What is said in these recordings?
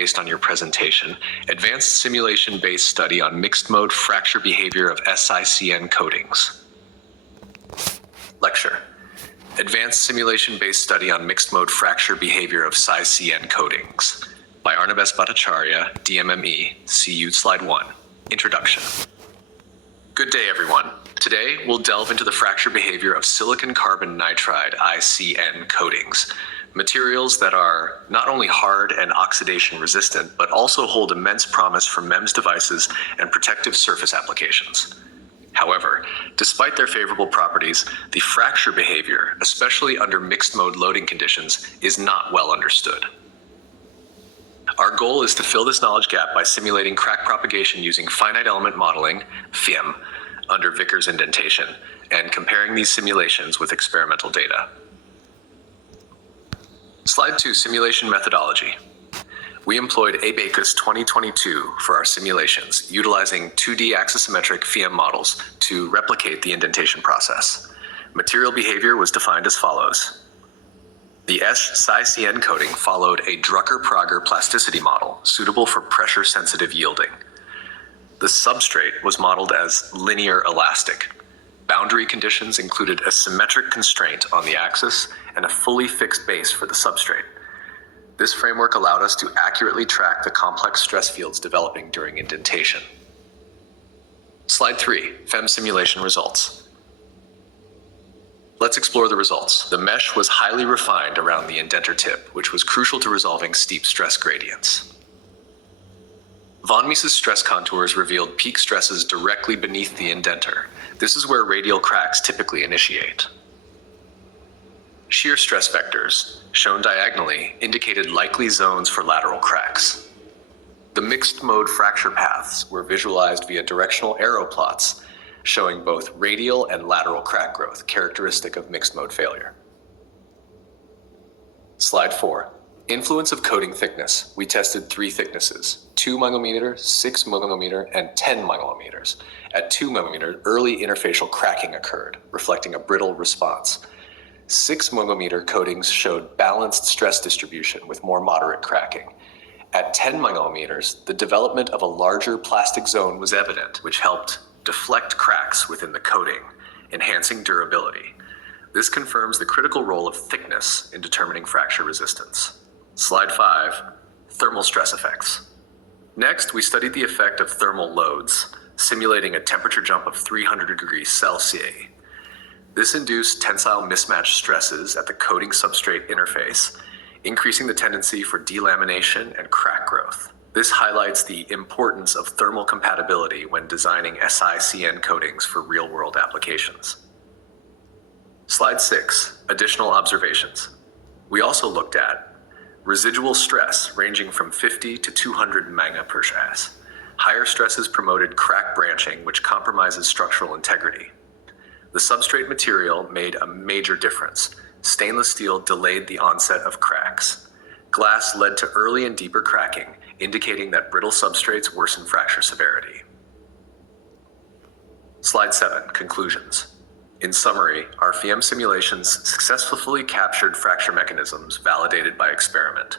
based on your presentation, Advanced Simulation-Based Study on Mixed-Mode Fracture Behavior of SICN Coatings. Lecture: Advanced Simulation-Based Study on Mixed-Mode Fracture Behavior of SICN Coatings by Arnabes Bhattacharya, DMME. See you slide 1. Introduction. Good day, everyone. Today, we'll delve into the fracture behavior of silicon carbon nitride ICN coatings, materials that are not only hard and oxidation resistant, but also hold immense promise for MEMS devices and protective surface applications. However, despite their favorable properties, the fracture behavior, especially under mixed mode loading conditions, is not well understood. Our goal is to fill this knowledge gap by simulating crack propagation using finite element modeling, FEM, under Vickers indentation, and comparing these simulations with experimental data. Slide 2, Simulation Methodology. We employed Abacus 2022 for our simulations, utilizing 2D axisymmetric FEM models to replicate the indentation process. Material behavior was defined as follows. The SICN coating followed a Drucker-Prager plasticity model suitable for pressure-sensitive yielding. The substrate was modeled as linear elastic. Boundary conditions included a symmetric constraint on the axis and a fully fixed base for the substrate. This framework allowed us to accurately track the complex stress fields developing during indentation. Slide 3, FEM simulation results. Let's explore the results. The mesh was highly refined around the indenter tip, which was crucial to resolving steep stress gradients. Von Mises stress contours revealed peak stresses directly beneath the indenter. This is where radial cracks typically initiate. Shear stress vectors, shown diagonally, indicated likely zones for lateral cracks. The mixed mode fracture paths were visualized via directional arrow plots, showing both radial and lateral crack growth, characteristic of mixed mode failure. Slide 4. Influence of coating thickness. We tested 3 thicknesses, 2 micrometer, 6 micrometer, and 10 micrometers. At 2 micrometer, early interfacial cracking occurred, reflecting a brittle response. 6 micrometer coatings showed balanced stress distribution with more moderate cracking. At 10 micrometers, the development of a larger plastic zone was evident, which helped deflect cracks within the coating, enhancing durability. This confirms the critical role of thickness in determining fracture resistance. Slide 5, thermal stress effects. Next, we studied the effect of thermal loads, simulating a temperature jump of 300 degrees Celsius. This induced tensile mismatch stresses at the coating substrate interface, increasing the tendency for delamination and crack growth. This highlights the importance of thermal compatibility when designing SICN coatings for real-world applications. Slide 6, additional observations. We also looked at residual stress ranging from 50 to 200 MPa. Higher stresses promoted crack branching, which compromises structural integrity. The substrate material made a major difference. Stainless steel delayed the onset of cracks. Glass led to early and deeper cracking, indicating that brittle substrates worsen fracture severity. Slide 7, conclusions. In summary, our FEM simulations successfully captured fracture mechanisms validated by experiment.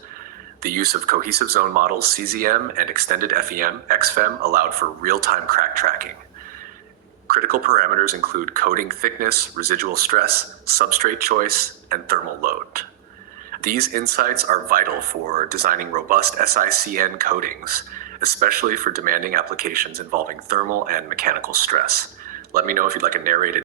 The use of cohesive zone models, CZM, and extended FEM, XFEM, allowed for real-time crack tracking. Critical parameters include coating thickness, residual stress, substrate choice, and thermal load. These insights are vital for designing robust SICN coatings, especially for demanding applications involving thermal and mechanical stress. Let me know if you'd like a narrated